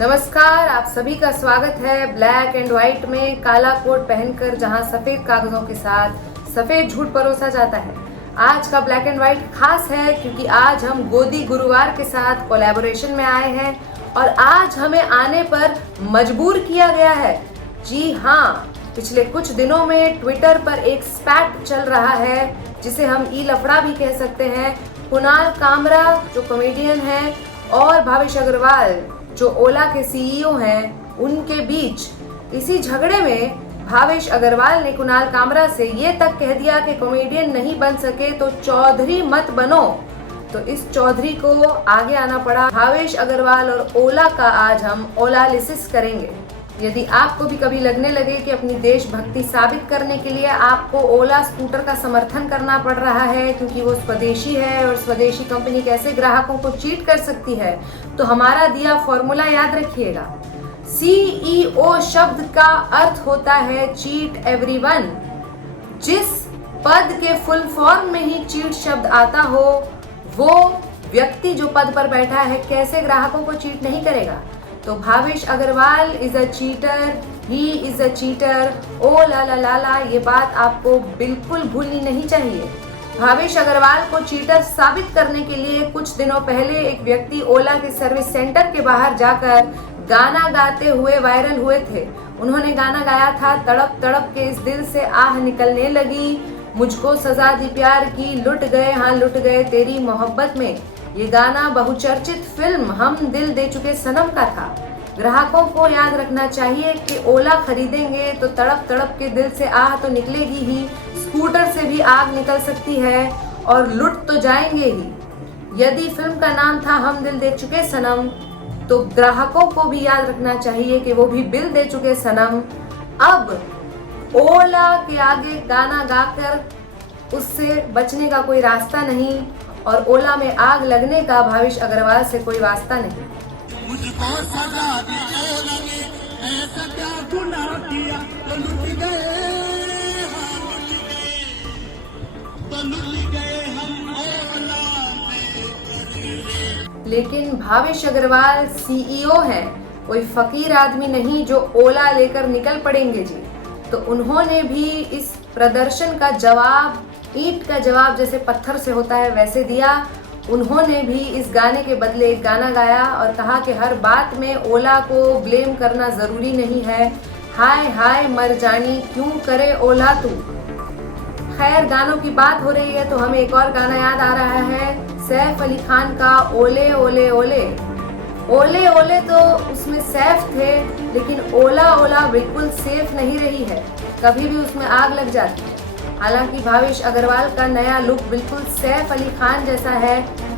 नमस्कार, आप सभी का स्वागत है ब्लैक एंड व्हाइट में काला कोट पहनकर, जहां सफेद कागजों के साथ सफेद झूठ परोसा जाता है। आज का ब्लैक एंड व्हाइट खास है क्योंकि आज हम गोदी गुरुवार के साथ कोलैबोरेशन में आए हैं और आज हमें आने पर मजबूर किया गया है। जी हाँ, पिछले कुछ दिनों में ट्विटर पर एक स्पैट चल रहा है जिसे हम ई लफड़ा भी कह सकते हैं। कुणाल कामरा जो कॉमेडियन हैं और भावेश अग्रवाल जो ओला के सीईओ हैं, उनके बीच इसी झगड़े में भावेश अग्रवाल ने कुणाल कामरा से ये तक कह दिया कि कॉमेडियन नहीं बन सके तो चौधरी मत बनो। तो इस चौधरी को आगे आना पड़ा। भावेश अग्रवाल और ओला का आज हम ओलालिसिस करेंगे। यदि आपको भी कभी लगने लगे कि अपनी देशभक्ति साबित करने के लिए आपको ओला स्कूटर का समर्थन करना पड़ रहा है क्योंकि वो स्वदेशी है और स्वदेशी कंपनी कैसे ग्राहकों को चीट कर सकती है, तो हमारा दिया फॉर्मूला याद रखिएगा। सीईओ शब्द का अर्थ होता है चीट एवरीवन। जिस पद के फुल फॉर्म में ही चीट शब्द आता हो, वो व्यक्ति जो पद पर बैठा है कैसे ग्राहकों को चीट नहीं करेगा। तो Bhavesh Agarwal is a cheater, he is a cheater, ओ ला ला ला ला, ये बात आपको बिल्कुल भूलनी नहीं चाहिए। भावेश अग्रवाल को चीटर साबित करने के लिए कुछ दिनों पहले एक व्यक्ति ओला के सर्विस सेंटर के बाहर जाकर गाना गाते हुए वायरल हुए थे। उन्होंने गाना गाया था, तड़प तड़प के इस दिल से आह निकलने लगी, मुझको सजा दी प्यार की, लुट गए हाँ लुट गए तेरी मोहब्बत में। ये गाना बहुचर्चित फिल्म हम दिल दे चुके सनम का था। ग्राहकों को याद रखना चाहिए कि ओला खरीदेंगे तो तड़प तड़प के दिल से आह तो निकलेगी ही, स्कूटर से भी आग निकल सकती है और लुट तो जाएंगे ही। यदि फिल्म का नाम था हम दिल दे चुके सनम, तो ग्राहकों को भी याद रखना चाहिए कि वो भी बिल दे चुके सनम। अब ओला के आगे गाना गाकर उससे बचने का कोई रास्ता नहीं और ओला में आग लगने का भावेश अग्रवाल से कोई वास्ता नहीं। मुझको सजा दी ओला ने, ऐसा क्या गुनाह किया तो लुट गए, हाँ लुट गए, तो लुट गए हम ओला में। लेकिन भावेश अग्रवाल सीईओ हैं, कोई फकीर आदमी नहीं जो ओला लेकर निकल पड़ेंगे जी। तो उन्होंने भी इस प्रदर्शन का जवाब, ईंट का जवाब जैसे पत्थर से होता है वैसे दिया। उन्होंने भी इस गाने के बदले एक गाना गाया और कहा कि हर बात में ओला को ब्लेम करना ज़रूरी नहीं है, हाय हाय मर जानी क्यों करे ओला तू। खैर, गानों की बात हो रही है तो हमें एक और गाना याद आ रहा है, सैफ अली खान का ओले ओले ओले। ओले ओले तो उसमें सैफ थे, लेकिन ओला ओला बिल्कुल सेफ नहीं रही है, कभी भी उसमें आग लग जाती है। हालांकि भावेश अग्रवाल का नया लुक बिल्कुल सैफ अली खान जैसा है।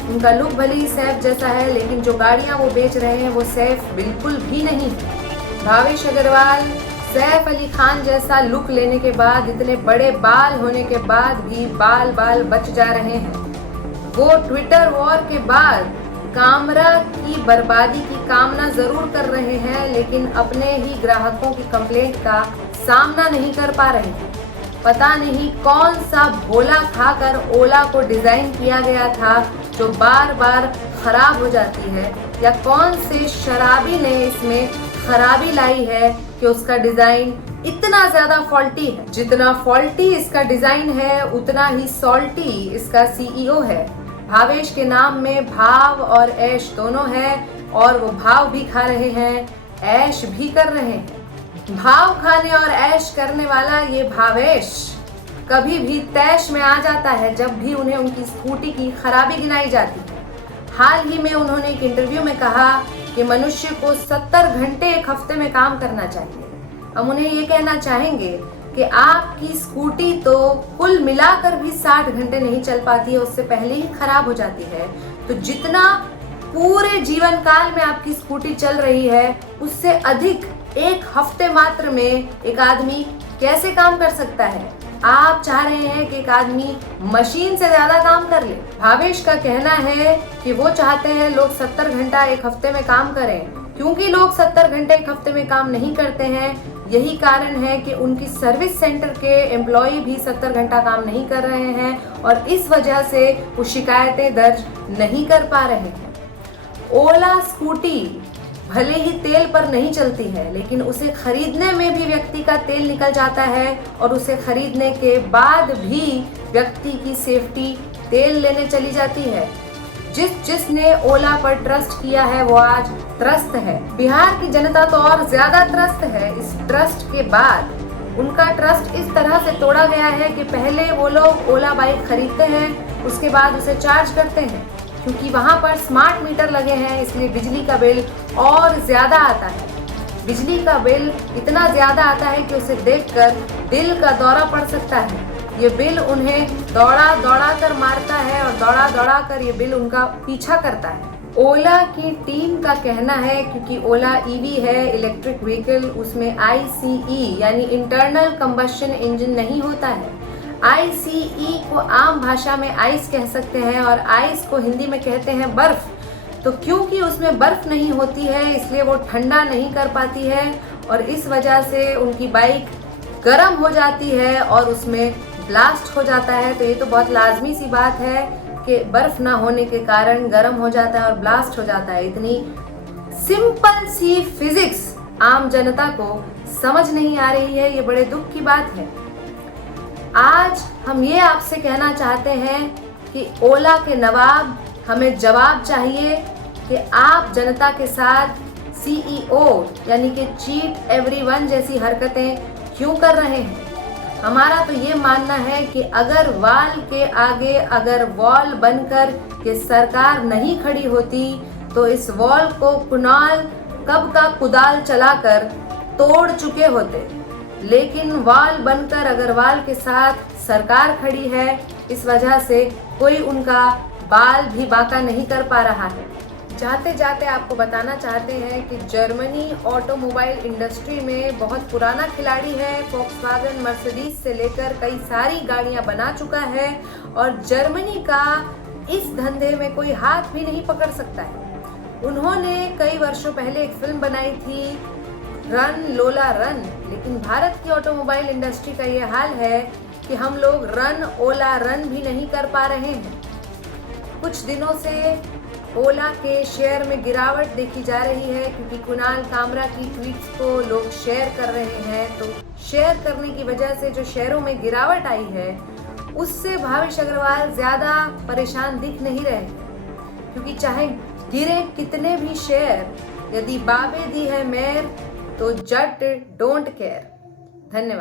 उनका लुक भले ही सैफ जैसा है, लेकिन जो गाड़ियां वो बेच रहे हैं वो सैफ बिल्कुल भी नहीं है। भावेश अग्रवाल सैफ अली खान जैसा लुक लेने के बाद, इतने बड़े बाल होने के बाद भी बाल बाल बच जा रहे हैं। वो ट्विटर वॉर के बाद कामरा की बर्बादी की कामना जरूर कर रहे हैं, लेकिन अपने ही ग्राहकों की कंप्लेंट का सामना नहीं कर पा रहे हैं। पता नहीं कौन सा भोला खाकर ओला को डिजाइन किया गया था जो बार बार खराब हो जाती है, या कौन से शराबी ने इसमें खराबी लाई है कि उसका डिजाइन इतना ज्यादा फॉल्टी है। जितना फॉल्टी इसका डिजाइन है उतना ही सॉल्टी इसका सीईओ है। भावेश के नाम में भाव और ऐश दोनों है और वो भाव भी खा रहे हैं, ऐश भी कर रहे हैं। भाव खाने और ऐश करने वाला ये भावेश कभी भी तैश में आ जाता है जब भी उन्हें उनकी स्कूटी की खराबी गिनाई जाती है। हाल ही में उन्होंने एक इंटरव्यू में कहा कि मनुष्य को 70 घंटे एक हफ्ते में काम करना चाहिए। हम उन्हें ये कहना चाहेंगे कि आपकी स्कूटी तो कुल मिलाकर भी 60 घंटे नहीं चल पाती है, उससे पहले ही खराब हो जाती है। तो जितना पूरे जीवन काल में आपकी स्कूटी चल रही है, उससे अधिक एक हफ्ते मात्र में एक आदमी कैसे काम कर सकता है। आप चाह रहे हैं कि एक आदमी मशीन से ज्यादा काम कर ले। भावेश का कहना है कि वो चाहते हैं लोग 70 घंटा एक हफ्ते में काम करें। क्योंकि लोग 70 घंटे एक हफ्ते में काम नहीं करते हैं, यही कारण है कि उनकी सर्विस सेंटर के एम्प्लॉय भी 70 घंटा काम नहीं कर रहे हैं और इस वजह से वो शिकायतें दर्ज नहीं कर पा रहे हैं। ओला स्कूटी भले ही तेल पर नहीं चलती है, लेकिन उसे खरीदने में भी व्यक्ति का तेल निकल जाता है और उसे खरीदने के बाद भी व्यक्ति की सेफ्टी तेल लेने चली जाती है। जिसने ओला पर ट्रस्ट किया है वो आज त्रस्त है। बिहार की जनता तो और ज्यादा त्रस्त है। इस ट्रस्ट के बाद उनका ट्रस्ट इस तरह से तोड़ा गया है कि पहले वो लोग ओला बाइक खरीदते हैं, उसके बाद उसे चार्ज करते हैं। क्योंकि वहाँ पर स्मार्ट मीटर लगे हैं, इसलिए बिजली का बिल और ज़्यादा आता है। बिजली का बिल इतना ज़्यादा आता है कि उसे देखकर दिल का दौरा पड़ सकता है। ये बिल उन्हें दौड़ा दौड़ा कर मारता है और दौड़ा दौड़ा कर ये बिल उनका पीछा करता है। ओला की टीम का कहना है, क्योंकि ओला ईवी है, इलेक्ट्रिक व्हीकल, उसमें ICE यानी इंटरनल कंबशन इंजन नहीं होता है। ICE को आम भाषा में आइस कह सकते हैं और आइस को हिंदी में कहते हैं बर्फ। तो क्योंकि उसमें बर्फ नहीं होती है इसलिए वो ठंडा नहीं कर पाती है और इस वजह से उनकी बाइक गर्म हो जाती है और उसमें ब्लास्ट हो जाता है। तो ये तो बहुत लाजमी सी बात है कि बर्फ ना होने के कारण गर्म हो जाता है और ब्लास्ट हो जाता है। इतनी सिंपल सी फिजिक्स आम जनता को समझ नहीं आ रही है, ये बड़े दुख की बात है। आज हम ये आपसे कहना चाहते हैं कि ओला के नवाब, हमें जवाब चाहिए कि आप जनता के साथ CEO यानी कि चीट एवरीवन जैसी हरकतें क्यों कर रहे हैं। हमारा तो ये मानना है कि अगर वाल के आगे अगर वॉल बनकर ये सरकार नहीं खड़ी होती तो इस वॉल को कुणाल कब का कुदाल चलाकर तोड़ चुके होते। लेकिन वाल बनकर अगर वाल के साथ सरकार खड़ी है, इस वजह से कोई उनका बाल भी बांका नहीं कर पा रहा है। जाते जाते आपको बताना चाहते हैं कि जर्मनी ऑटोमोबाइल इंडस्ट्री में बहुत पुराना खिलाड़ी है। फोक्सवैगन, मर्सिडीज से लेकर कई सारी गाड़ियां बना चुका है और जर्मनी का इस धंधे में कोई हाथ भी नहीं पकड़ सकता है। उन्होंने कई वर्षों पहले एक फिल्म बनाई थी, रन लोला रन, लेकिन भारत की ऑटोमोबाइल इंडस्ट्री का ये हाल है कि हम लोग रन ओला रन भी नहीं कर पा रहे हैं। कुछ दिनों से ओला के शेयर में गिरावट देखी जा रही है क्योंकि कुणाल कामरा की ट्वीट्स को लोग शेयर कर रहे हैं। तो शेयर करने की वजह से जो शेयरों में गिरावट आई है उससे भावेश अग्रवाल ज़्यादा परेशान दिख नहीं रहे, क्योंकि चाहे गिरे कितने भी शेयर, यदि बाबे दी है मेर तो जट डोंट केयर। धन्यवाद।